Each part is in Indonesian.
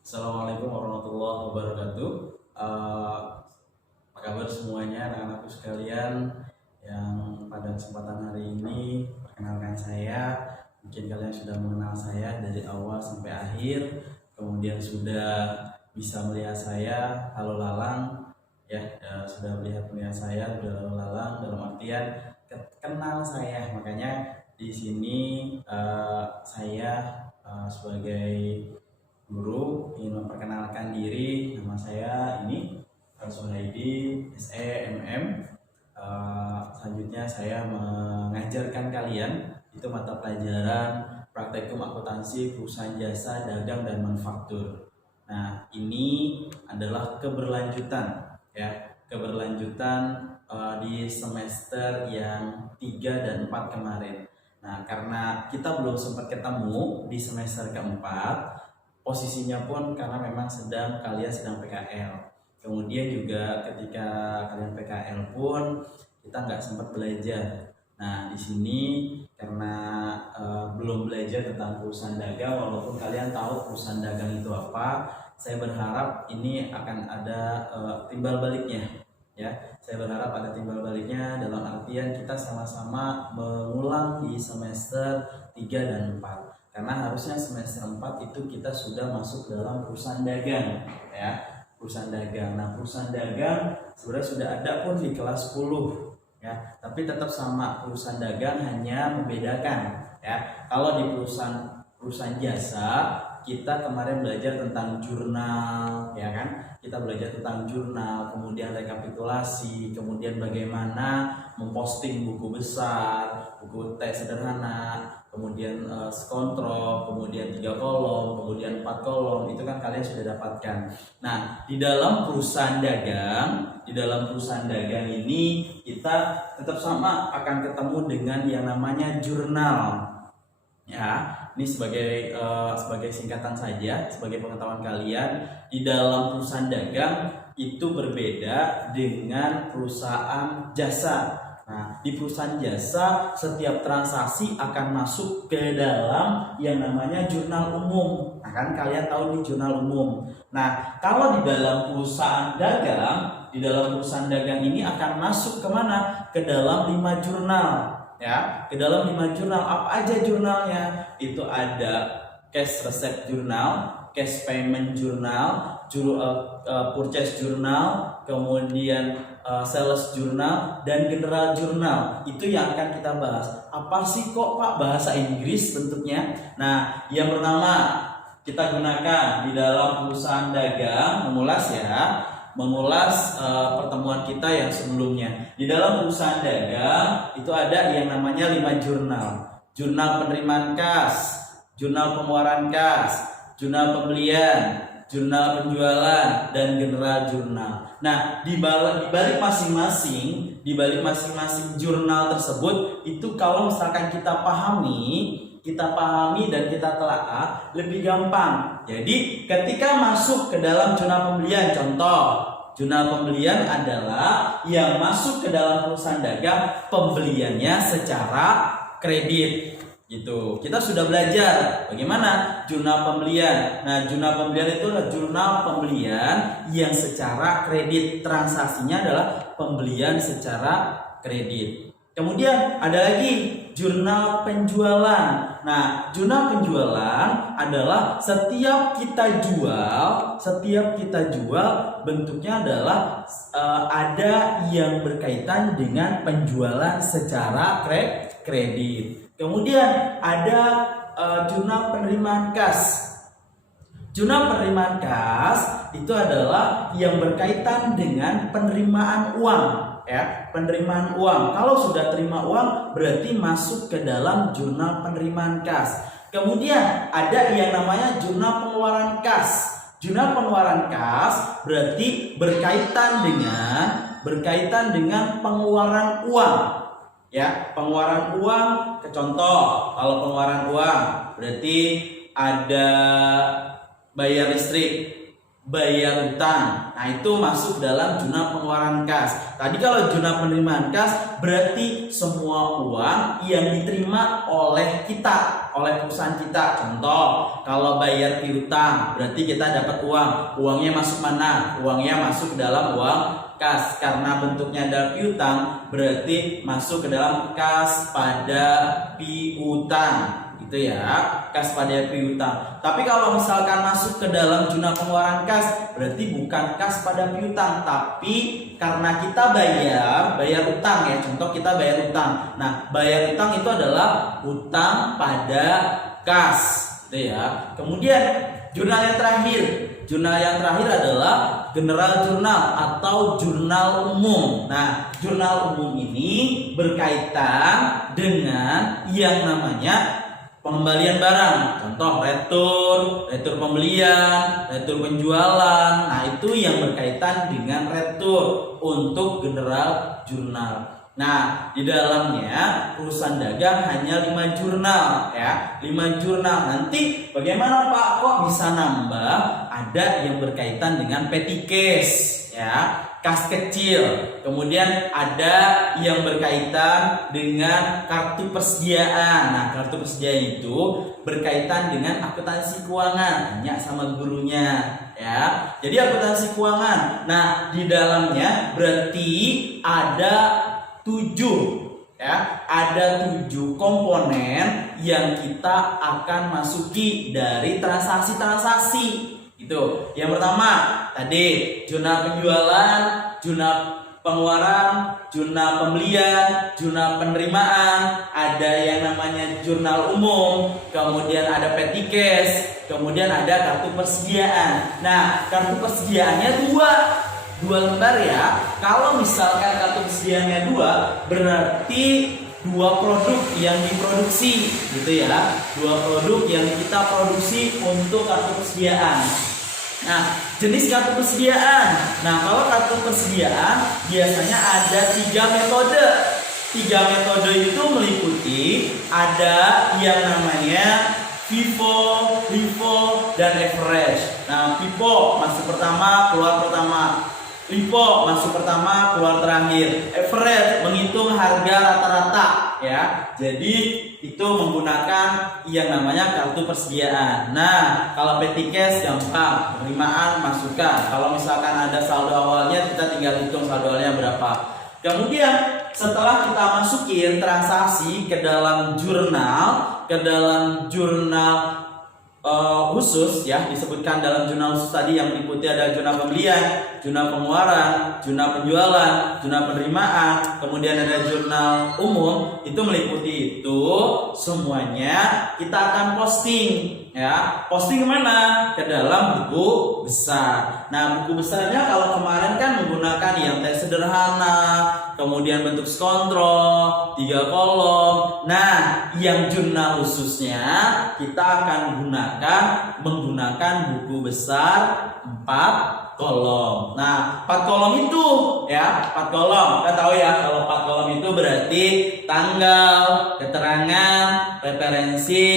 Assalamualaikum warahmatullahi wabarakatuh. Apa kabar semuanya anak-anakku sekalian yang pada kesempatan hari ini, perkenalkan saya. Mungkin kalian sudah mengenal saya dari awal sampai akhir, kemudian sudah bisa melihat saya lalu lalang, ya, sudah melihat saya sudah lalu lalang dalam artian kenal saya. Makanya di sini saya sebagai guru ingin memperkenalkan diri. Nama saya ini Suhaidi SEMM. Selanjutnya saya mengajarkan kalian itu mata pelajaran praktikum akuntansi perusahaan jasa dagang dan manufaktur. Nah, ini adalah keberlanjutan, ya, keberlanjutan di semester yang 3 dan 4 kemarin. Nah, karena kita belum sempat ketemu di semester keempat, posisinya pun karena memang kalian sedang PKL. Kemudian juga ketika kalian PKL pun kita nggak sempat belajar. Nah, di sini karena belum belajar tentang perusahaan dagang, walaupun kalian tahu perusahaan dagang itu apa, saya berharap ini akan ada timbal baliknya, ya. Saya berharap ada timbal baliknya dalam artian kita sama-sama mengulang di semester 3 dan 4. Karena harusnya semester 4 itu kita sudah masuk dalam perusahaan dagang, ya, perusahaan dagang. Nah, perusahaan dagang sebenarnya sudah ada pun di kelas 10, ya, tapi tetap sama, perusahaan dagang hanya membedakan, ya. Kalau di perusahaan jasa kita kemarin belajar tentang jurnal, ya kan? Kita belajar tentang jurnal, kemudian rekapitulasi, kemudian bagaimana memposting buku besar, buku teks sederhana, kemudian skontrol, kemudian 3 kolom, kemudian 4 kolom, itu kan kalian sudah dapatkan. Nah, di dalam perusahaan dagang ini kita tetap sama akan ketemu dengan yang namanya jurnal. Ya, ini sebagai singkatan saja, sebagai pengetahuan kalian, di dalam perusahaan dagang itu berbeda dengan perusahaan jasa. Nah, di perusahaan jasa setiap transaksi akan masuk ke dalam yang namanya jurnal umum. Nah, kan kalian tahu nih jurnal umum. Nah, kalau di dalam perusahaan dagang ini akan masuk kemana? Ke dalam 5 jurnal, ya. Ke dalam 5 jurnal. Apa aja jurnalnya? Itu ada cash receipt jurnal, cash payment jurnal, purchase jurnal, kemudian sales jurnal, dan general jurnal. Itu yang akan kita bahas. Apa sih kok Pak bahasa Inggris bentuknya? Nah, yang pertama kita gunakan di dalam perusahaan dagang, mengulas pertemuan kita yang sebelumnya. Di dalam perusahaan dagang itu ada yang namanya 5 jurnal. Jurnal penerimaan kas, jurnal pengeluaran kas, jurnal pembelian, jurnal penjualan, dan general jurnal. Nah, di balik masing-masing jurnal tersebut itu kalau misalkan kita pahami dan kita telaah lebih gampang. Jadi ketika masuk ke dalam jurnal pembelian, contoh jurnal pembelian adalah yang masuk ke dalam perusahaan dagang pembeliannya secara kredit. Gitu. Kita sudah belajar bagaimana jurnal pembelian. Nah, jurnal pembelian itu adalah jurnal pembelian yang secara kredit, transaksinya adalah pembelian secara kredit. Kemudian ada lagi jurnal penjualan. Nah, jurnal penjualan adalah setiap kita jual bentuknya adalah ada yang berkaitan dengan penjualan secara kredit. Kemudian ada jurnal penerimaan kas. Jurnal penerimaan kas itu adalah yang berkaitan dengan penerimaan uang, ya, penerimaan uang. Kalau sudah terima uang berarti masuk ke dalam jurnal penerimaan kas. Kemudian ada yang namanya jurnal pengeluaran kas. Jurnal pengeluaran kas berarti berkaitan dengan pengeluaran uang. Ya, pengeluaran uang, contoh kalau pengeluaran uang berarti ada bayar listrik, bayar utang. Nah, itu masuk dalam jurnal pengeluaran kas. Tadi kalau jurnal penerimaan kas berarti semua uang yang diterima oleh kita. oleh perusahaan kita. Contoh, kalau bayar piutang berarti kita dapat uang. Uangnya masuk mana? Uangnya masuk ke dalam uang kas. Karena bentuknya adalah piutang, berarti masuk ke dalam kas pada piutang. Gitu ya, kas pada piutang. Tapi kalau misalkan masuk ke dalam jurnal pengeluaran kas, berarti bukan kas pada piutang, tapi karena kita bayar utang ya. Contoh, kita bayar utang. Nah, bayar utang itu adalah utang pada kas, gitu ya. Kemudian jurnal yang terakhir. Jurnal yang terakhir adalah general jurnal atau jurnal umum. Nah, jurnal umum ini berkaitan dengan yang namanya pengembalian barang. Contoh, retur pembelian, retur penjualan. Nah, itu yang berkaitan dengan retur untuk general jurnal. Nah, di dalamnya perusahaan dagang hanya 5 jurnal ya, 5 jurnal. Nanti bagaimana Pak, kok bisa nambah? Ada yang berkaitan dengan petty cash ya, kas kecil. Kemudian ada yang berkaitan dengan kartu persediaan. Nah, kartu persediaan itu berkaitan dengan akuntansi keuangan, tanya sama gurunya ya. Jadi akuntansi keuangan. Nah, di dalamnya berarti ada 7 ya, ada 7 komponen yang kita akan masuki dari transaksi-transaksi. Itu. Yang pertama tadi jurnal penjualan, jurnal pengeluaran, jurnal pembelian, jurnal penerimaan, ada yang namanya jurnal umum, kemudian ada petty cash, kemudian ada kartu persediaan. Nah, kartu persediaannya dua lembar ya. Kalau misalkan kartu persediaannya 2, berarti 2 produk yang diproduksi, gitu ya. 2 produk yang kita produksi untuk kartu persediaan. Nah, jenis kartu persediaan. Nah, kalau kartu persediaan biasanya ada 3 metode. 3 metode itu meliputi ada yang namanya FIFO, LIFO, dan average. Nah, FIFO masuk pertama, keluar pertama. LIFO masuk pertama, keluar terakhir. Average menghitung harga rata-rata ya. Jadi itu menggunakan yang namanya kartu persediaan. Nah, kalau petty cash gampang, penerimaan masukkan. Kalau misalkan ada saldo awalnya, kita tinggal hitung saldo awalnya berapa. Kemudian setelah kita masukin transaksi ke dalam jurnal, khusus ya, disebutkan dalam jurnal khusus tadi yang meliputi ada jurnal pembelian, jurnal pengeluaran, jurnal penjualan, jurnal penerimaan, kemudian ada jurnal umum. Itu meliputi itu semuanya kita akan posting ya. Posting kemana? Ke dalam buku besar. Nah, buku besarnya kalau kemarin kan menggunakan yang teks sederhana, kemudian bentuk kontrol, 3 kolom. Nah, yang jurnal khususnya kita akan menggunakan buku besar 4 kolom. Nah, 4 kolom itu ya, 4 kolom. Kita tahu ya, kalau 4 kolom itu berarti tanggal, keterangan, referensi,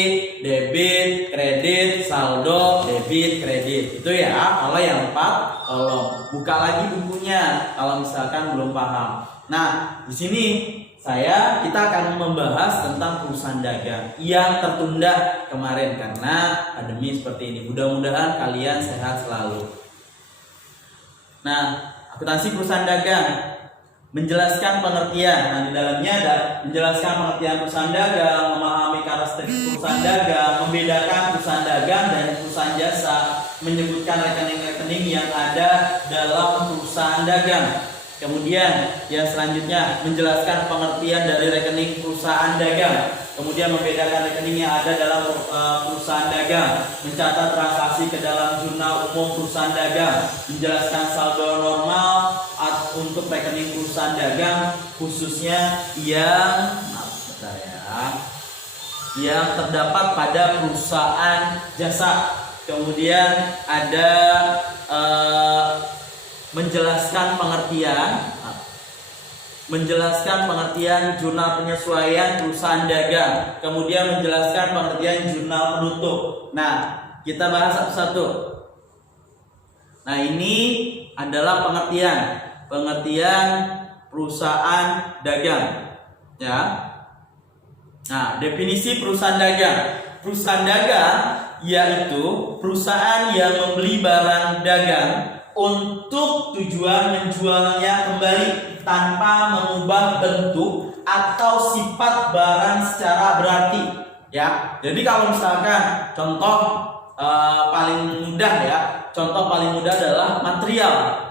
debit, kredit, saldo, debit, kredit. Itu ya, kalau yang 4 kolom. Buka lagi bukunya kalau misalkan belum paham. Nah, di sini kita akan membahas tentang perusahaan dagang yang tertunda kemarin karena pandemi seperti ini. Mudah-mudahan kalian sehat selalu. Nah, akuntansi perusahaan dagang menjelaskan pengertian. Nah, di dalamnya ada menjelaskan pengertian perusahaan dagang, memahami karakteristik perusahaan dagang, membedakan perusahaan dagang dan perusahaan jasa, menyebutkan rekening-rekening yang ada dalam perusahaan dagang. Kemudian yang selanjutnya menjelaskan pengertian dari rekening perusahaan dagang. Kemudian membedakan rekening yang ada dalam perusahaan dagang, mencatat transaksi ke dalam jurnal umum perusahaan dagang, menjelaskan saldo normal untuk rekening perusahaan dagang, khususnya yang terdapat pada perusahaan jasa. Kemudian ada menjelaskan pengertian jurnal penyesuaian perusahaan dagang, kemudian menjelaskan pengertian jurnal penutup. Nah, kita bahas satu-satu. Nah, ini adalah pengertian perusahaan dagang ya. Nah, definisi perusahaan dagang. Perusahaan dagang yaitu perusahaan yang membeli barang dagang untuk tujuan menjualnya kembali tanpa mengubah bentuk atau sifat barang secara berarti. Ya, jadi kalau misalkan contoh paling mudah ya, contoh paling mudah adalah material.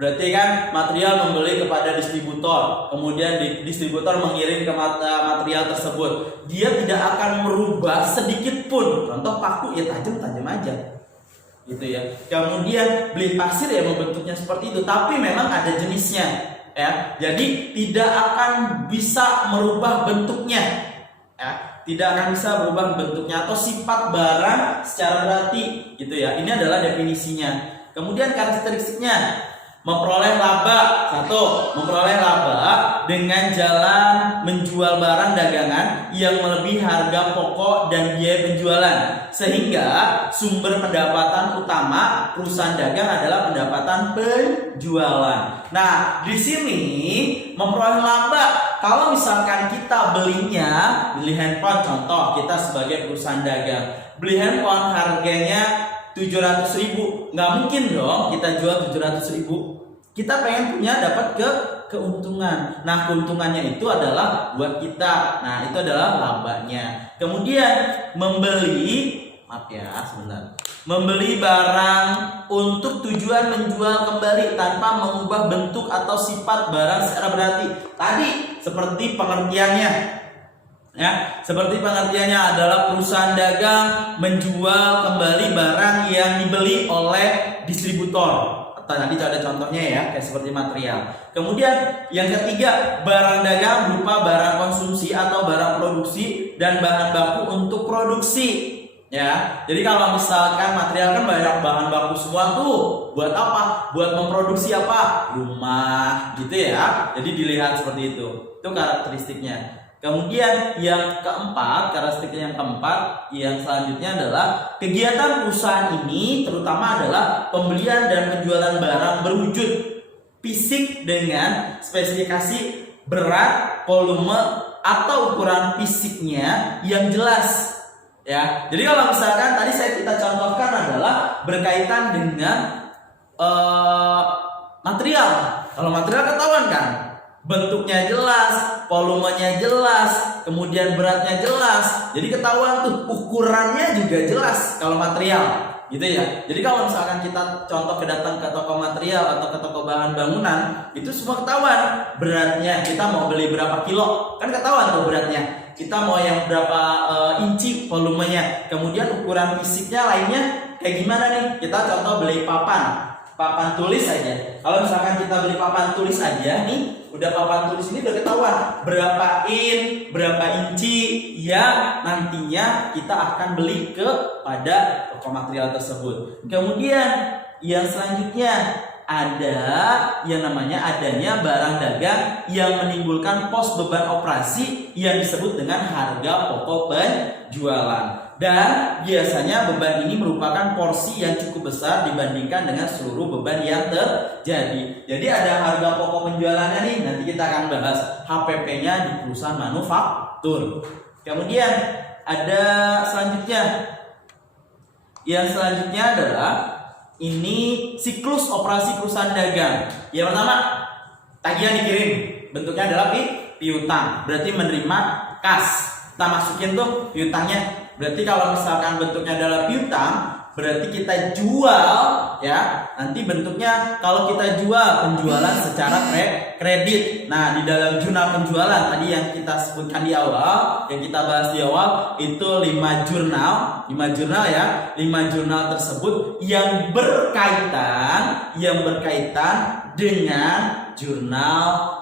Berarti kan material membeli kepada distributor, kemudian distributor mengirim ke material tersebut. Dia tidak akan merubah sedikit pun. Contoh paku ya tajam aja, gitu ya. Kemudian beli pasir ya bentuknya seperti itu, tapi memang ada jenisnya, ya. Jadi tidak akan bisa merubah bentuknya, ya. Tidak akan bisa berubah bentuknya atau sifat barang secara berarti, gitu ya. Ini adalah definisinya. Kemudian karakteristiknya. Memperoleh laba. Satu, memperoleh laba dengan jalan menjual barang dagangan yang melebihi harga pokok dan biaya penjualan, sehingga sumber pendapatan utama perusahaan dagang adalah pendapatan penjualan. Nah, di sini memperoleh laba. Kalau misalkan kita beli handphone, contoh kita sebagai perusahaan dagang, beli handphone harganya 700.000, nggak mungkin dong kita jual 700.000. Kita pengen punya dapat keuntungan. Nah, keuntungannya itu adalah buat kita. Nah, itu adalah labanya. Kemudian membeli barang untuk tujuan menjual kembali tanpa mengubah bentuk atau sifat barang secara berarti. Tadi seperti pengertiannya. Ya, seperti pengertiannya adalah perusahaan dagang menjual kembali barang yang dibeli oleh distributor. Tadi ada contohnya ya, kayak seperti material. Kemudian yang ketiga, barang dagang berupa barang konsumsi atau barang produksi dan bahan baku untuk produksi. Ya, jadi kalau misalkan material kan banyak bahan baku semua tuh, buat apa? Buat memproduksi apa? Rumah, gitu ya. Jadi dilihat seperti itu. Itu karakteristiknya. Kemudian yang keempat, karakteristik yang selanjutnya adalah kegiatan perusahaan ini terutama adalah pembelian dan penjualan barang berwujud fisik dengan spesifikasi berat, volume atau ukuran fisiknya yang jelas. Ya, jadi kalau misalkan tadi kita contohkan adalah berkaitan dengan material. Kalau material ketahuan kan? Bentuknya jelas, volumenya jelas, kemudian beratnya jelas. Jadi ketahuan tuh ukurannya juga jelas kalau material, gitu ya. Jadi kalau misalkan kita contoh datang ke toko material atau ke toko bahan bangunan, itu semua ketahuan. Beratnya kita mau beli berapa kilo, kan ketahuan tuh beratnya. Kita mau yang berapa inci volumenya. Kemudian ukuran fisiknya lainnya kayak gimana nih? Kita contoh beli papan tulis aja. Kalau misalkan kita beli papan tulis aja nih, udah papan tulis ini udah ketahuan berapa inci yang nantinya kita akan beli pada toko material tersebut. Kemudian yang selanjutnya ada yang namanya adanya barang dagang yang menimbulkan pos beban operasi yang disebut dengan harga pokok penjualan. Dan biasanya beban ini merupakan porsi yang cukup besar dibandingkan dengan seluruh beban yang terjadi. Jadi ada harga pokok penjualannya nih, nanti kita akan bahas HPP-nya di perusahaan manufaktur. Kemudian ada selanjutnya. Yang selanjutnya adalah ini siklus operasi perusahaan dagang. Yang pertama, tagihan dikirim. Bentuknya adalah piutang. Berarti menerima kas. Kita masukin tuh piutangnya. Berarti kalau misalkan bentuknya adalah piutang, berarti kita jual ya. Nanti bentuknya kalau kita jual penjualan secara kredit. Nah, di dalam jurnal penjualan tadi yang kita sebutkan di awal, yang kita bahas di awal itu 5 jurnal ya. 5 jurnal tersebut yang berkaitan dengan jurnal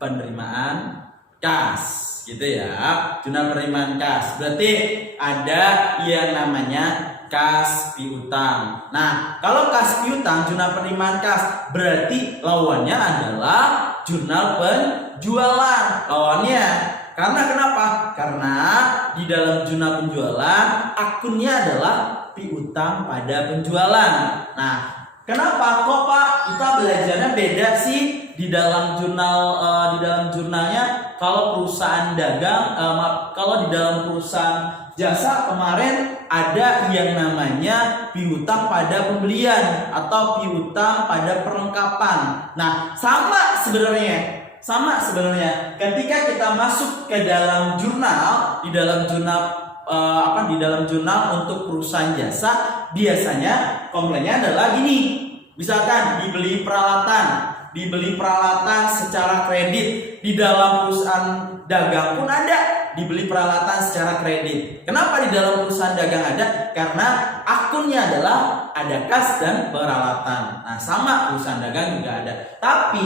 penerimaan kas. Gitu ya, jurnal penerimaan kas. Berarti ada yang namanya kas piutang. Nah, kalau kas piutang, jurnal penerimaan kas, berarti lawannya adalah jurnal penjualan. Lawannya. Karena kenapa? Karena di dalam jurnal penjualan akunnya adalah piutang pada penjualan. Nah, kenapa kok Pak kita belajarnya beda sih di dalam jurnalnya? kalau perusahaan dagang, kalau di dalam perusahaan jasa kemarin ada yang namanya piutang pada pembelian atau piutang pada perlengkapan. Nah, sama sebenarnya ketika kita masuk ke dalam jurnal, di dalam jurnal untuk perusahaan jasa, biasanya komplainnya adalah gini. Misalkan dibeli peralatan secara kredit. Di dalam perusahaan dagang pun ada dibeli peralatan secara kredit. Kenapa di dalam perusahaan dagang ada? Karena akunnya adalah ada kas dan peralatan. Nah, sama perusahaan dagang juga ada. Tapi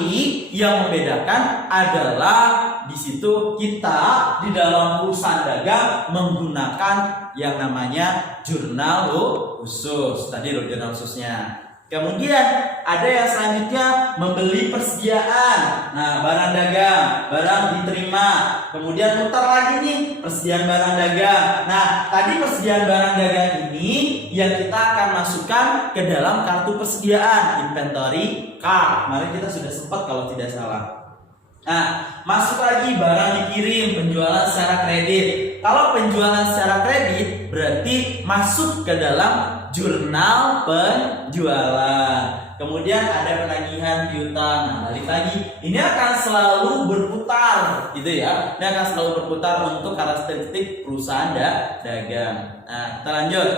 yang membedakan adalah di situ kita di dalam perusahaan dagang menggunakan yang namanya jurnal khusus. Tadi jurnal khususnya. Kemudian ada yang selanjutnya membeli persediaan. Nah, barang dagang, barang diterima. Kemudian putar lagi nih persediaan barang dagang. Nah, tadi persediaan barang dagang ini yang kita akan masukkan ke dalam kartu persediaan, inventory card. Kemarin kita sudah sempat kalau tidak salah. Nah, masuk lagi barang dikirim, penjualan secara kredit. Kalau penjualan secara kredit berarti masuk ke dalam jurnal penjualan. Kemudian ada penagihan piutang. Nah, balik lagi, ini akan selalu berputar, gitu ya. Ini akan selalu berputar untuk karakteristik perusahaan dagang. Nah, kita lanjut.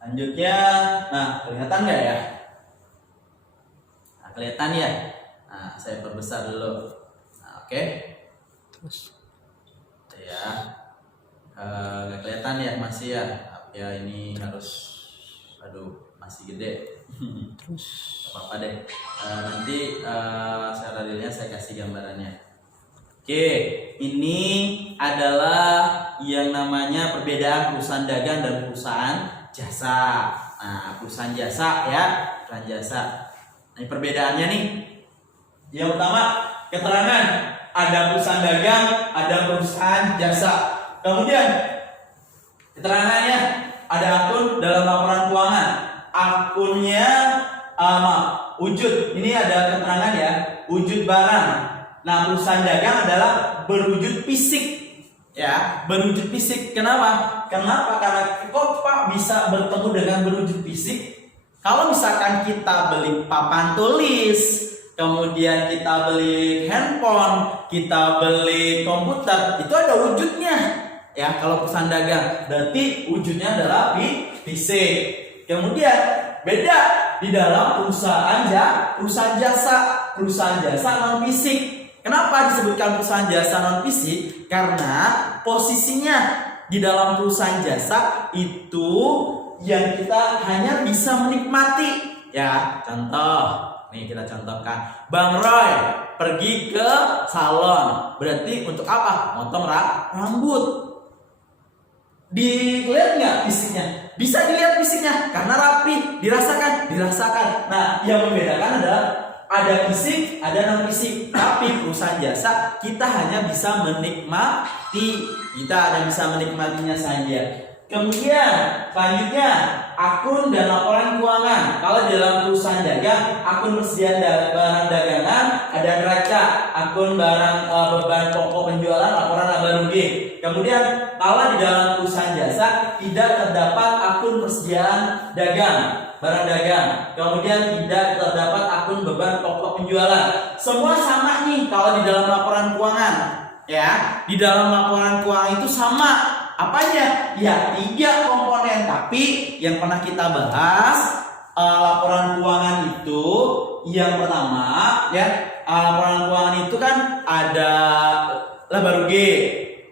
Lanjutnya, nah kelihatan nggak ya? Nah, kelihatan ya. Nah, saya perbesar dulu. Nah, oke. Terus, ya, nggak kelihatan ya, masih ya. Ya ini harus, aduh masih gede. Terus apa-apa deh. Nanti secara realnya saya kasih gambarannya. Oke, ini adalah yang namanya perbedaan perusahaan dagang dan perusahaan jasa. Nah, perusahaan jasa ya, perusahaan jasa. Nah, ini perbedaannya nih. Yang pertama, keterangan. Ada perusahaan dagang, ada perusahaan jasa. Kemudian keterangannya ada akun dalam laporan keuangan. Akunnya wujud. Ini ada keterangan ya, wujud barang. Nah, perusahaan dagang adalah berwujud fisik. Ya, berwujud fisik. Kenapa? Karena kok Pak bisa bertemu dengan berwujud fisik? Kalau misalkan kita beli papan tulis, kemudian kita beli handphone, kita beli komputer, itu ada wujudnya. Ya, kalau perusahaan dagang berarti wujudnya adalah fisik. Kemudian beda di dalam perusahaan jasa non fisik. Kenapa disebutkan perusahaan jasa non fisik? Karena posisinya di dalam perusahaan jasa itu yang kita hanya bisa menikmati. Ya, contoh. Nih kita contohkan. Bang Roy pergi ke salon. Berarti untuk apa? Motong rambut. Dilihat nggak fisiknya? Bisa dilihat fisiknya karena rapi, dirasakan. Nah, yang membedakan adalah ada fisik, ada non fisik. Tapi perusahaan jasa kita hanya bisa menikmati, menikmatinya saja. Kemudian selanjutnya akun dan laporan keuangan. Kalau di dalam perusahaan dagang, akun persediaan barang dagangan, ada neraca, akun barang beban pokok penjualan, laporan laba rugi. Kemudian kalau di dalam perusahaan jasa tidak terdapat akun persediaan dagang, barang dagang. Kemudian tidak terdapat akun beban pokok penjualan. Semua sama nih kalau di dalam laporan keuangan. Ya, di dalam laporan keuangan itu sama. Apanya? Ya, 3 komponen. Tapi yang pernah kita bahas laporan keuangan itu yang pertama ya, laporan keuangan itu kan ada laba rugi,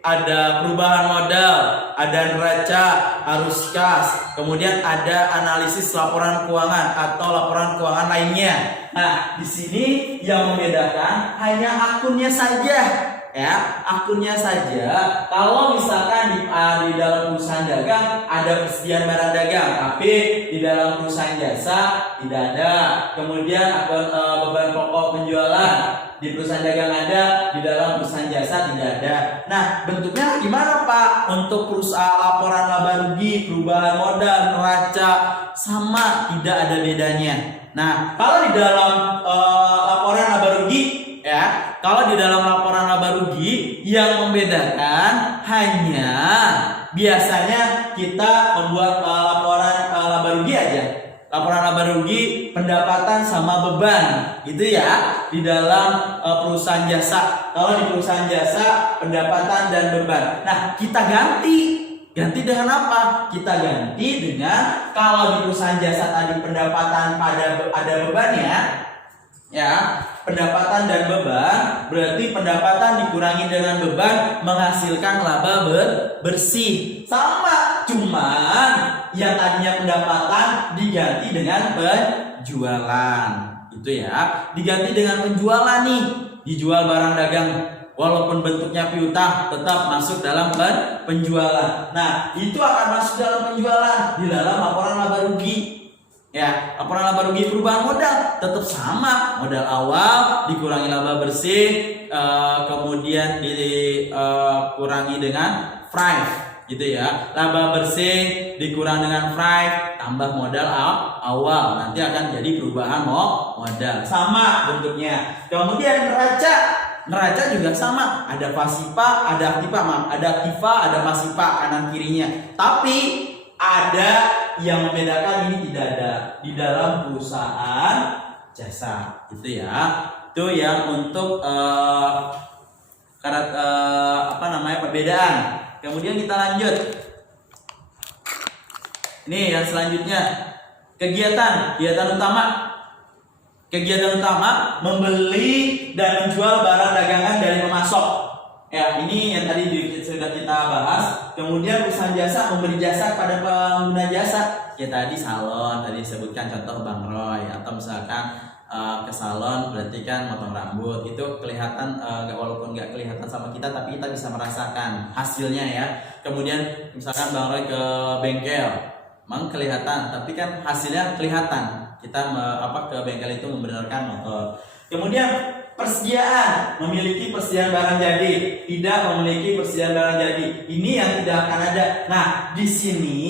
ada perubahan modal, ada neraca, arus kas, kemudian ada analisis laporan keuangan atau laporan keuangan lainnya. Nah, di sini yang membedakan hanya akunnya saja. Ya, akunnya saja. Kalau misalkan di dalam perusahaan dagang ada persediaan barang dagang, tapi di dalam perusahaan jasa tidak ada. Kemudian akun beban pokok penjualan di perusahaan dagang ada, di dalam perusahaan jasa tidak ada. Nah, bentuknya gimana Pak? Untuk perusahaan laporan laba rugi, perubahan modal, neraca sama, tidak ada bedanya. Nah, kalau di dalam laporan laba rugi ya. Kalau di dalam laporan laba rugi yang membedakan hanya biasanya kita membuat laporan laba rugi aja. Laporan laba rugi pendapatan sama beban gitu ya di dalam perusahaan jasa. Kalau di perusahaan jasa pendapatan dan beban. Nah, kita ganti dengan apa? Kita ganti dengan kalau di perusahaan jasa tadi pendapatan ada bebannya ya, pendapatan dan beban, berarti pendapatan dikurangi dengan beban menghasilkan laba bersih. Sama, cuman yang tadinya pendapatan diganti dengan penjualan. Itu ya, diganti dengan penjualan nih. Dijual barang dagang walaupun bentuknya piutang tetap masuk dalam penjualan. Nah, itu akan masuk dalam penjualan di dalam laporan laba rugi. Ya, laporan laba rugi perubahan modal tetap sama, modal awal dikurangi laba bersih, kemudian dikurangi dengan freight gitu ya. Laba bersih dikurang dengan freight tambah modal awal, nanti akan jadi perubahan modal, sama bentuknya. Kemudian neraca juga sama, ada pasifa, ada aktiva, ada pasifa kanan kirinya. Tapi ada yang membedakan, ini tidak ada di dalam perusahaan jasa gitu ya. Itu yang untuk perbedaan. Kemudian kita lanjut. Ini yang selanjutnya, kegiatan utama. Kegiatan utama membeli dan menjual barang dagangan dari pemasok. Ya, ini yang tadi sudah kita bahas. Kemudian perusahaan jasa memberi jasa kepada pengguna jasa. Ya tadi salon, tadi disebutkan contoh Bang Roy, atau misalkan ke salon berarti kan motong rambut, itu kelihatan walaupun nggak kelihatan sama kita tapi kita bisa merasakan hasilnya ya. Kemudian misalkan Bang Roy ke bengkel, memang kelihatan tapi kan hasilnya kelihatan. Kita ke bengkel itu membenarkan motor. Kemudian persediaan, memiliki persediaan barang jadi, tidak memiliki persediaan barang jadi. Ini yang tidak akan ada. Nah, di sini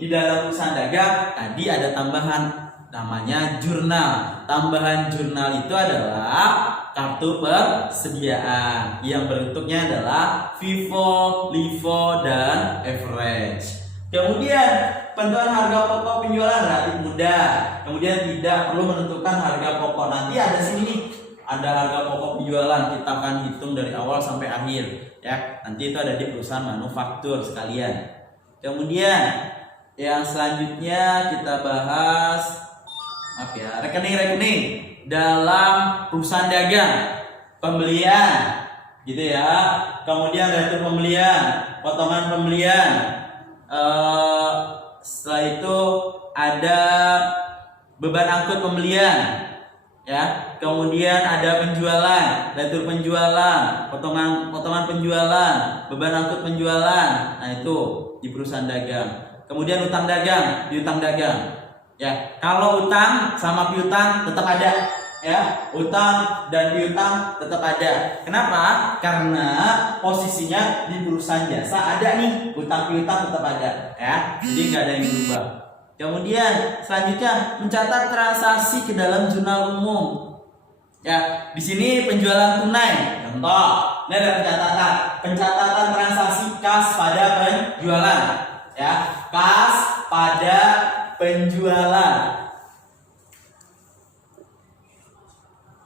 di dalam perusahaan dagang tadi ada tambahan namanya jurnal. Tambahan jurnal itu adalah kartu persediaan yang bentuknya adalah FIFO, LIFO, dan average. Kemudian penentuan harga pokok penjualan relatif mudah. Kemudian tidak perlu menentukan harga pokok. Nanti ada sini nih, ada harga pokok penjualan, kita akan hitung dari awal sampai akhir ya. Nanti itu ada di perusahaan manufaktur sekalian. Kemudian yang selanjutnya kita bahas rekening dalam perusahahan dagang, pembelian gitu ya. Kemudian retur pembelian, potongan pembelian. Setelah itu ada beban angkut pembelian ya. Kemudian ada penjualan, retur penjualan, potongan penjualan, beban angkut penjualan. Nah, itu di perusahaan dagang. Kemudian utang dagang, piutang dagang. Ya, kalau utang sama piutang tetap ada ya. Utang dan piutang tetap ada. Kenapa? Karena posisinya di perusahaan jasa ada nih, utang piutang tetap ada ya. Jadi nggak ada yang berubah. Kemudian selanjutnya mencatat transaksi ke dalam jurnal umum. Ya, di sini penjualan tunai. Contoh, ini ada pencatatan transaksi kas pada penjualan. Ya, kas pada penjualan.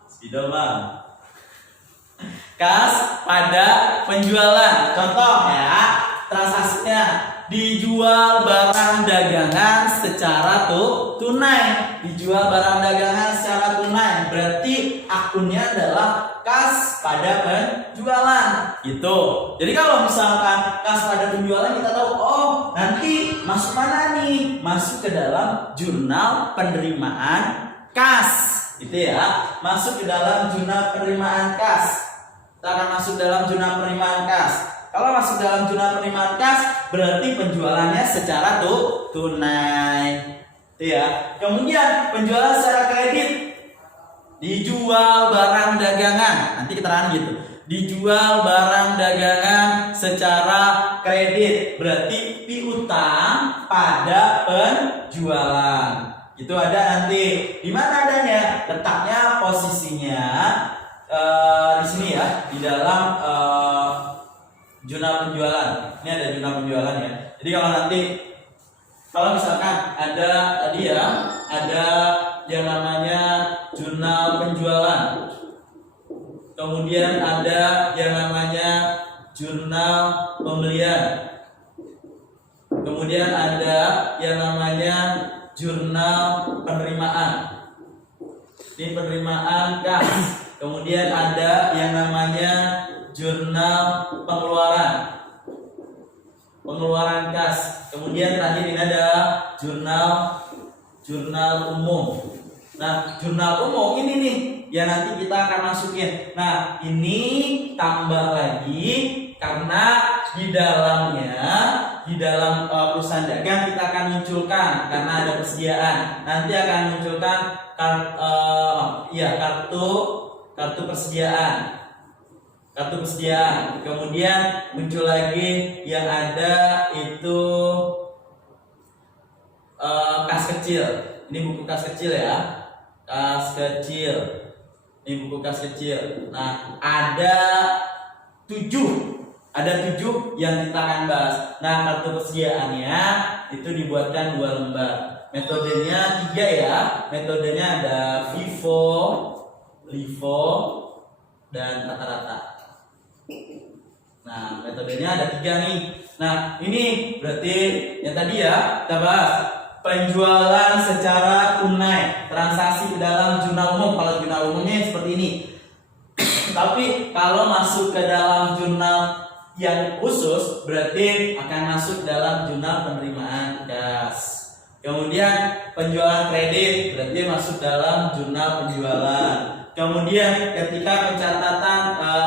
Spidol Bang. Kas pada penjualan. Contoh ya, transaksinya dijual barang dagangan secara tunai. Dijual barang dagangan secara tunai, berarti akunnya adalah kas pada penjualan gitu. Jadi kalau misalkan kas pada penjualan, kita tahu oh nanti masuk mana nih? Masuk ke dalam jurnal penerimaan kas gitu ya. Masuk ke dalam jurnal penerimaan kas. Kita akan masuk dalam jurnal penerimaan kas. Kalau masuk dalam jurnal penerimaan kas, berarti penjualannya secara tunai. Ya. Kemudian penjualan secara kredit, dijual barang dagangan. Nanti keterangan gitu. Dijual barang dagangan secara kredit, berarti piutang pada penjualan. Itu ada nanti. Di mana adanya? Letaknya posisinya di sini ya, di dalam jurnal penjualan. Ini ada jurnal penjualan ya. Jadi kalau misalkan ada tadi ya, ada yang namanya jurnal penjualan. Kemudian ada yang namanya jurnal pembelian. Kemudian ada yang namanya jurnal penerimaan. Ini penerimaan kas. Kemudian ada yang namanya jurnal pengeluaran kas. Kemudian tadi ini ada jurnal umum. Nah, jurnal umum ini nih yang nanti kita akan masukin. Nah, ini tambah lagi karena di dalam perusahaan dagang kita akan munculkan, karena ada persediaan, nanti akan munculkan kartu persediaan. Kemudian muncul lagi yang ada itu kas kecil. Ini buku kas kecil ya, ini buku kas kecil. Nah, ada 7 yang kita akan bahas. Nah, kartu persediaannya itu dibuatkan 2 lembar. Metodenya 3 ya. Metodenya ada FIFO, LIFO, dan rata-rata. Nah, metodenya ada 3 nih. Nah, ini berarti yang tadi ya kita bahas penjualan secara tunai, transaksi ke dalam jurnal umum. Kalau jurnal umumnya seperti ini. Tapi kalau masuk ke dalam jurnal yang khusus berarti akan masuk dalam jurnal penerimaan kas. Kemudian penjualan kredit berarti masuk dalam jurnal penjualan. Kemudian ketika pencatatan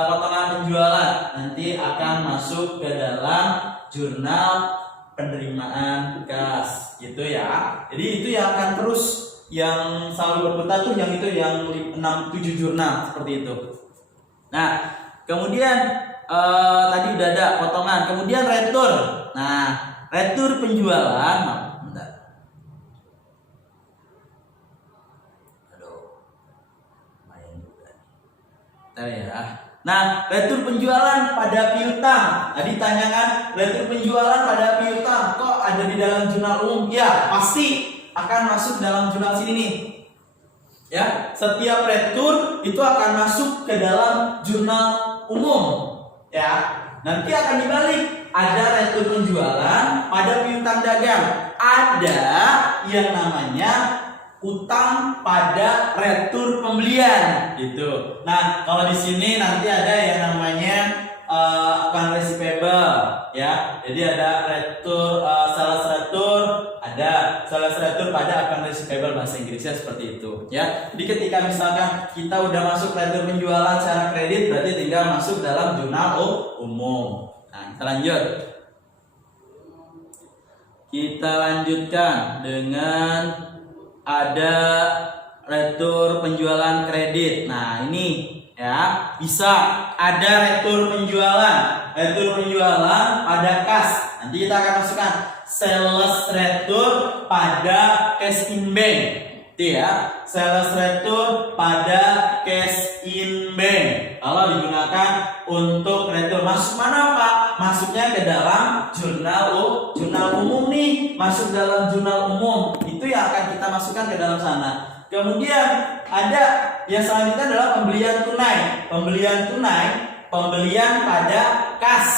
potongan penjualan nanti akan masuk ke dalam jurnal penerimaan kas, gitu ya. Jadi itu yang akan terus yang selalu berputar tuh yang 6-7 jurnal seperti itu. Nah, kemudian tadi udah ada potongan, kemudian retur. Nah, retur penjualan, Nah, retur penjualan pada piutang. Tadi tanya kan, retur penjualan pada piutang kok ada di dalam jurnal umum? Ya, pasti akan masuk dalam jurnal sini nih. Ya, setiap retur itu akan masuk ke dalam jurnal umum. Ya, nanti akan dibalik. Ada retur penjualan pada piutang dagang. Ada yang namanya utang pada retur pembelian, gitu. Nah, kalau di sini nanti ada yang namanya account receivable, ya. Jadi ada retur sales retur pada account receivable, bahasa Inggrisnya seperti itu, ya. Jadi ketika misalkan kita udah masuk retur penjualan secara kredit, berarti tinggal masuk dalam jurnal umum. Nah, kita lanjut. Kita lanjutkan dengan ada retur penjualan kredit. Nah, ini ya, bisa ada retur penjualan pada kas. Nanti kita akan masukkan sales retur pada cash in bank. Itu ya, sales retur pada cash in bank. Kalau digunakan untuk retur masuk mana Pak? Masuknya ke dalam jurnal umum nih, masuk dalam jurnal umum. Itu yang akan kita masukkan ke dalam sana. Kemudian ada yang selanjutnya adalah pembelian pada kas,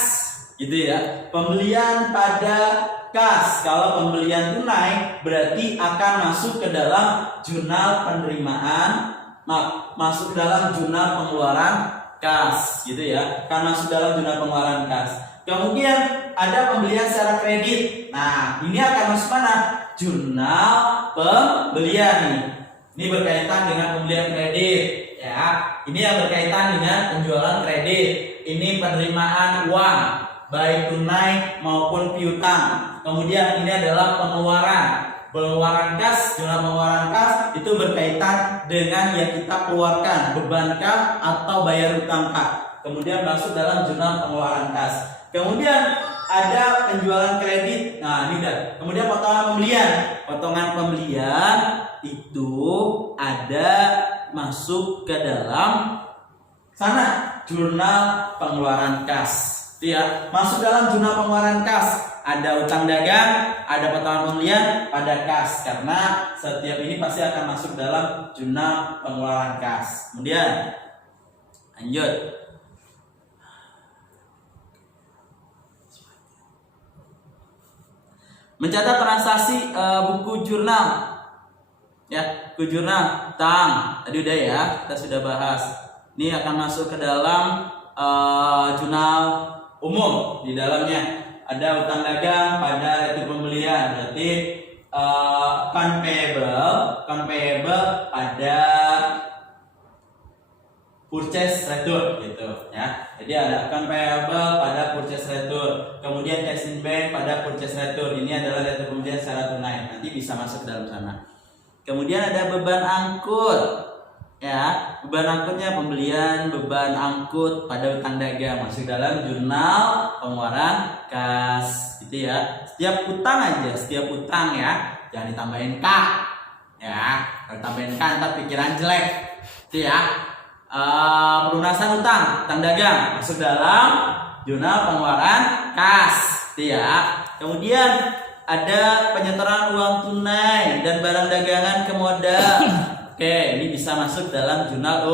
gitu ya. Pembelian pada kas. Kalau pembelian tunai berarti akan masuk ke dalam jurnal penerimaan, masuk dalam jurnal pengeluaran kas, gitu ya. Akan masuk dalam jurnal pengeluaran kas. Kemudian ada pembelian secara kredit. Nah, ini akan masuk mana? Jurnal pembelian nih. Ini berkaitan dengan pembelian kredit, ya. Ini yang berkaitan dengan penjualan kredit. Ini penerimaan uang, baik tunai maupun piutang. Kemudian ini adalah pengeluaran kas. Jurnal pengeluaran kas itu berkaitan dengan yang kita keluarkan, bebankah atau bayar utang kah. Kemudian masuk dalam jurnal pengeluaran kas. Kemudian ada penjualan kredit. Nah, ini dah. Kemudian potongan pembelian itu ada masuk ke dalam sana jurnal pengeluaran kas. Ya, masuk dalam jurnal pengeluaran kas ada utang dagang, ada potongan pembelian pada kas, karena setiap ini pasti akan masuk dalam jurnal pengeluaran kas. Kemudian lanjut, mencatat transaksi buku jurnal. Ya, buku jurnal utang tadi udah ya, kita sudah bahas. Ini akan masuk ke dalam jurnal umum. Di dalamnya ada utang dagang pada retur pembelian, berarti account payable pada purchase retur gitu ya. Jadi ada account payable pada purchase retur, kemudian cash in bank pada purchase retur. Ini adalah retur pembelian secara tunai, nanti bisa masuk ke dalam sana. Kemudian ada beban angkut. Ya, beban angkutnya pembelian beban angkut pada utang dagang, masuk dalam jurnal pengeluaran kas gitu ya. Setiap utang aja, setiap utang ya, jangan ditambahin K ya. Kalau ditambahin K ntar pikiran jelek gitu ya. Pelunasan utang dagang masuk dalam jurnal pengeluaran kas gitu ya. Kemudian ada penyetoran uang tunai dan barang dagangan ke modal. Oke, ini bisa masuk dalam jurnal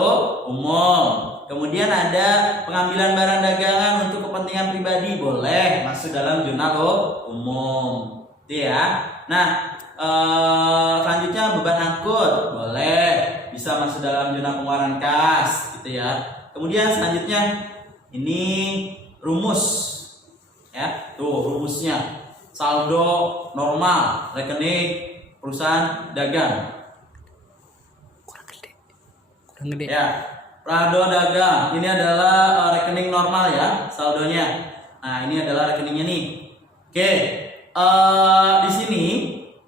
umum. Kemudian ada pengambilan barang dagangan untuk kepentingan pribadi, boleh masuk dalam jurnal umum. Itu ya. Nah, selanjutnya beban angkut, boleh bisa masuk dalam jurnal pengeluaran kas, gitu ya. Kemudian selanjutnya ini rumus, ya. Tuh rumusnya, saldo normal rekening perusahaan dagang. Ya, saldo dagang ini adalah rekening normal ya, saldonya. Nah, ini adalah rekeningnya nih. Oke, di sini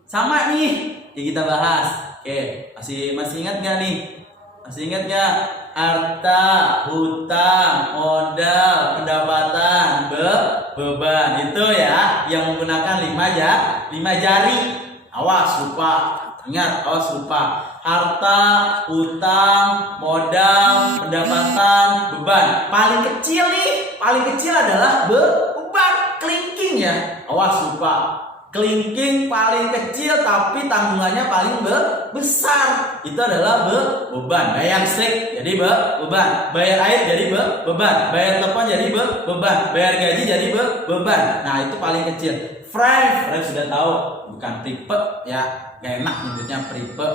sama nih yang kita bahas. Oke, masih ingat nggak nih? Masih ingat nggak? Harta, hutang, modal, pendapatan, beban itu ya, yang menggunakan 5 jari. Awas lupa. Ingat, awas lupa. Harta, hutang, modal, pendapatan, beban. Paling kecil nih, paling kecil adalah beban, kelingking ya. Awas lupa. Kelingking paling kecil tapi tanggungannya paling besar. Itu adalah beban. Bayar listrik jadi beban, bayar air jadi beban, bayar telepon jadi beban, bayar gaji jadi beban. Nah, itu paling kecil. Frame sudah tahu, bukan tipe ya. Gak enak nyebutnya pripe,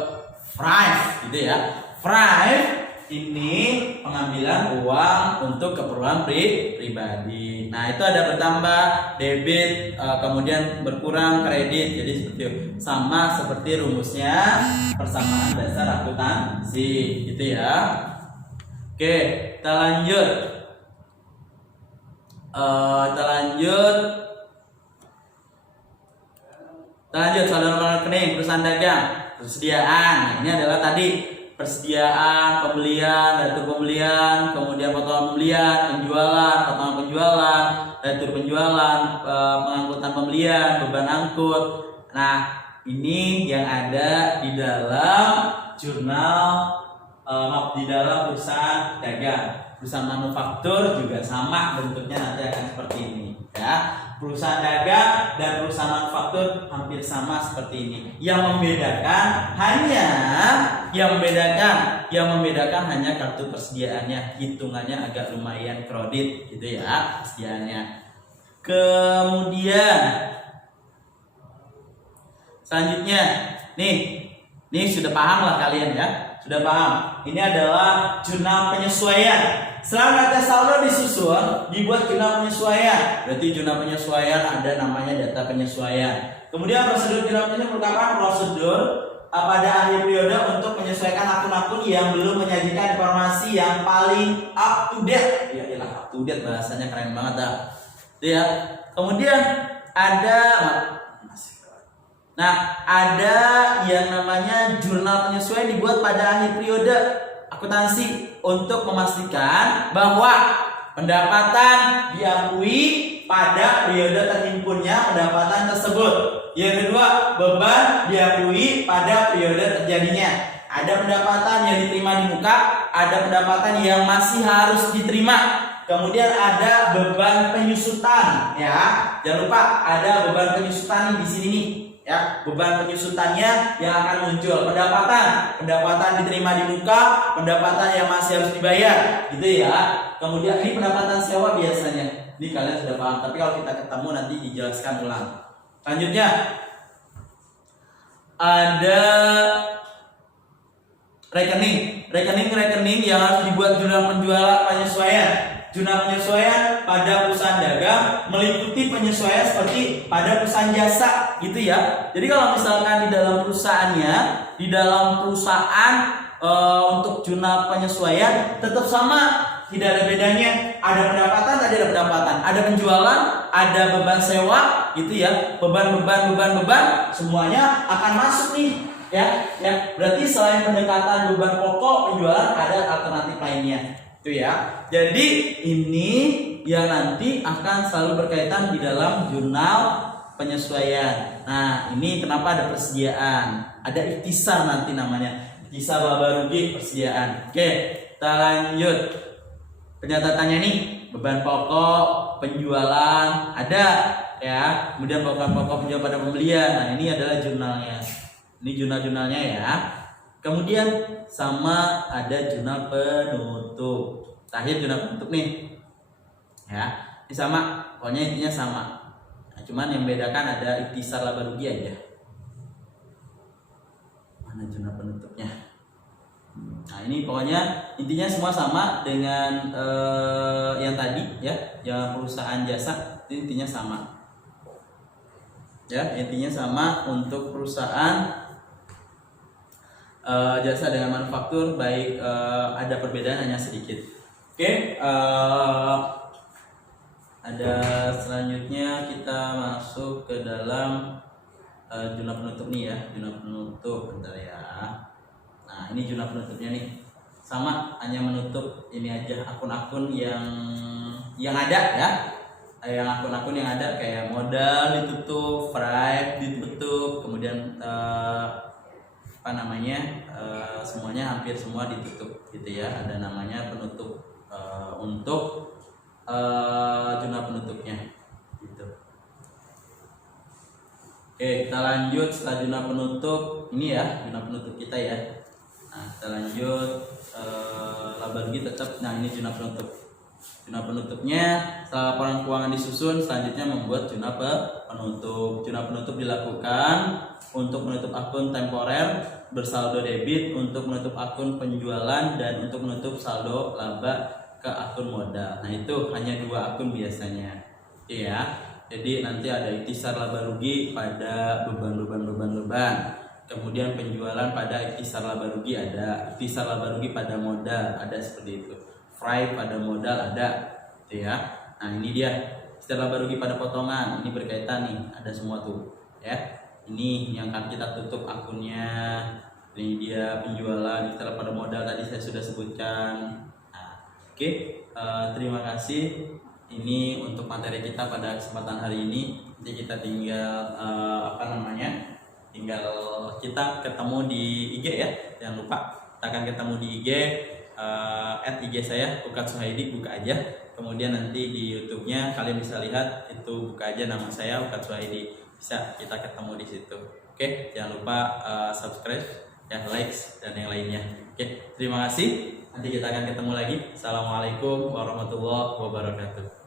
Frame gitu ya. Frame ini pengambilan uang untuk keperluan pribadi. Nah, itu ada bertambah debit, kemudian berkurang kredit. Jadi seperti itu. Sama seperti rumusnya persamaan dasar akuntansi gitu ya. Oke, kita lanjut. Saldo normal rekening perusahaan dagang, persediaan. Nah, ini adalah tadi persediaan, pembelian, retur pembelian, kemudian potongan pembelian, penjualan, potongan penjualan, retur penjualan, pengangkutan pembelian, beban angkut. Nah, ini yang ada di dalam jurnal, di dalam perusahaan dagang. Perusahaan manufaktur juga sama bentuknya, nanti akan seperti ini ya. Perusahaan dagang dan perusahaan manufaktur hampir sama seperti ini. Yang membedakan hanya kartu persediaannya, hitungannya agak lumayan kredit gitu ya persediaannya. Kemudian selanjutnya nih sudah paham lah kalian ya, sudah paham. Ini adalah jurnal penyesuaian. Setelah data saldo disusun, dibuat jurnal penyesuaian. Berarti jurnal penyesuaian ada namanya data penyesuaian. Kemudian prosedur jurnal ini merupakan prosedur pada akhir periode untuk menyesuaikan akun-akun yang belum menyajikan informasi yang paling up to date. Ya, up to date bahasanya keren banget dah. Ya. Kemudian ada yang namanya jurnal penyesuaian dibuat pada akhir periode akuntansi untuk memastikan bahwa pendapatan diakui, pada periode terhimpunnya pendapatan tersebut. Yang kedua, beban diakui pada periode terjadinya. Ada pendapatan yang diterima di muka, ada pendapatan yang masih harus diterima. Kemudian ada beban penyusutan, ya. Jangan lupa ada beban penyusutan di sini nih, ya. Beban penyusutannya yang akan muncul. Pendapatan diterima di muka, pendapatan yang masih harus dibayar, gitu ya. Kemudian ini pendapatan sewa biasanya. Ini kalian sudah paham, tapi kalau kita ketemu nanti dijelaskan ulang. Selanjutnya ada rekening yang harus dibuat jurnal penjualan penyesuaian. Jurnal penyesuaian pada perusahaan dagang meliputi penyesuaian seperti pada perusahaan jasa, gitu ya. Jadi kalau misalkan di dalam perusahaan untuk jurnal penyesuaian tetap sama, tidak ada bedanya. Ada pendapatan, ada penjualan, ada beban sewa, gitu ya. Beban semuanya akan masuk nih. Ya. Berarti selain pendekatan beban pokok penjualan ada alternatif lainnya, itu ya. Jadi ini yang nanti akan selalu berkaitan di dalam jurnal penyesuaian. Nah, ini kenapa ada persediaan, ada ikhtisar nanti namanya, ikhtisar laba rugi persediaan. Oke, kita lanjut. Pencatatannya nih, beban pokok penjualan ada, ya. Kemudian beban pokok penjualan pada pembelian. Nah, ini adalah jurnalnya. Ini jurnalnya ya. Kemudian sama ada jurnal penutup. Terakhir jurnal penutup nih. Ya, ini sama, pokoknya intinya sama. Nah, cuman yang membedakan ada ikhtisar laba rugi aja. Mana jurnal penutupnya? Nah, ini pokoknya intinya semua sama dengan yang tadi ya, yang perusahaan jasa intinya sama. Ya, intinya sama untuk perusahaan jasa dengan manufaktur, baik ada perbedaan hanya sedikit. Oke, ada selanjutnya kita masuk ke dalam jurnal penutup nih ya, jurnal penutup, bentar ya. Nah, ini jurnal penutupnya nih, sama, hanya menutup ini aja akun-akun yang ada ya. Yang akun-akun yang ada kayak modal ditutup, Stripe ditutup, kemudian semuanya hampir semua ditutup, gitu ya. Ada namanya penutup untuk jurnal penutupnya, gitu. Oke, kita lanjut. Setelah jurnal penutup ini ya, jurnal penutup kita ya. Nah, kita lanjut laba rugi tetap. Nah, ini jurnal penutup. Jurnal penutupnya setelah laporan keuangan disusun, selanjutnya membuat jurnal penutup. Jurnal penutup dilakukan untuk menutup akun temporer bersaldo debit, untuk menutup akun penjualan, dan untuk menutup saldo laba ke akun modal. Nah, itu hanya 2 akun biasanya. Ya. Jadi nanti ada ikhtisar laba rugi pada beban. Kemudian penjualan pada ikhtisar laba rugi ada, ikhtisar laba rugi pada modal ada, seperti itu. Fry pada modal ada, gitu ya. Nah, ini dia ikhtisar laba rugi pada potongan, ini berkaitan nih, ada semua tuh, ya. Ini yang akan kita tutup akunnya. Ini dia penjualan, ikhtisar pada modal tadi saya sudah sebutkan. Nah, oke, terima kasih. Ini untuk materi kita pada kesempatan hari ini. Nanti kita tinggal tinggal kita ketemu di IG ya. Jangan lupa kita akan ketemu di IG. @IG saya Ukat Suhaidi, buka aja. Kemudian nanti di YouTube-nya kalian bisa lihat, itu buka aja nama saya Ukat Suhaidi, bisa kita ketemu di situ. Oke, jangan lupa subscribe, ya, likes dan yang lainnya. Oke, terima kasih. Nanti kita akan ketemu lagi. Assalamualaikum warahmatullahi wabarakatuh.